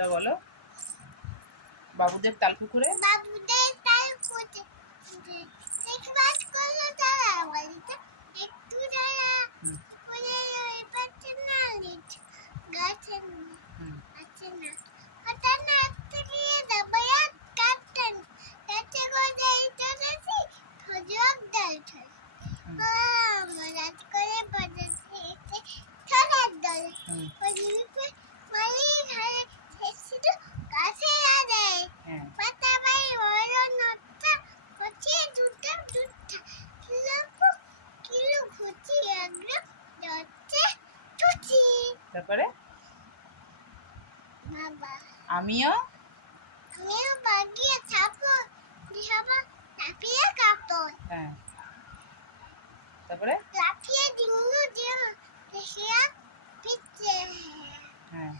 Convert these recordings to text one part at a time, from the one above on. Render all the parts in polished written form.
তা বলো, বাবুদের তাল পুকুরে তারপরে আমিও হ্যাঁ, তারপরে হ্যাঁ,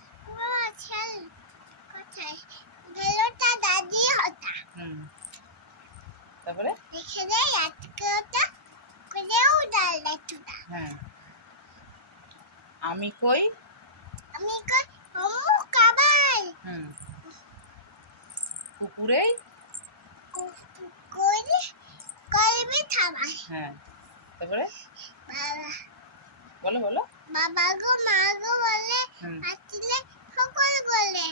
তারপরে হ্যাঁ, আমি কই পুকুরে হ্যাঁ, তারপরে বলো বলো বাবা গো মা গো বলে আসলে সকল বলে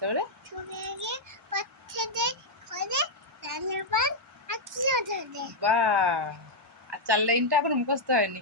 তারপরে ছুটে গিয়ে পথে করে রান্নাবান আচ্ছা ধরে বাহ, আর 4 লাইনটা এখন মুখস্থ হয়নি।